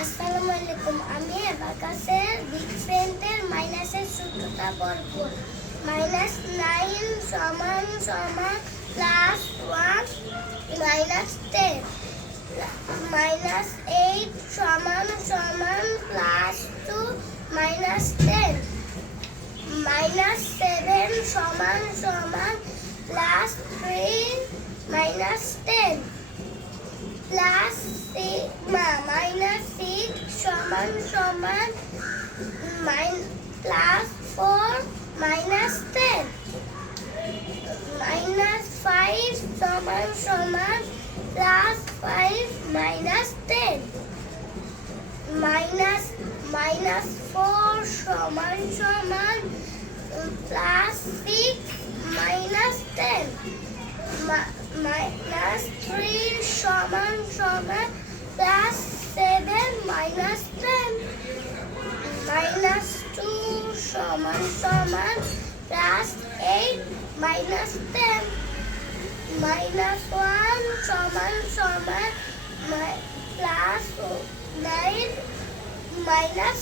আসসালামু আলাইকুম। আমি অ্যাবাকাসের বিগ ফ্রেন্ডের মাইনাসের সূত্রটা বলবো। -9 সমান সমান +1 -10, -8 সমান সমান +2 -10, -7 সমান সমান +3 -10, -6 সমান সমান +4 -10, -5 সমান সমান +5 -10, -4 সমান সমান +6 -10, -3 সমান সমান +7 -10, -2 সমান সমান +8 -10, -1 সমান সমান +9 -10.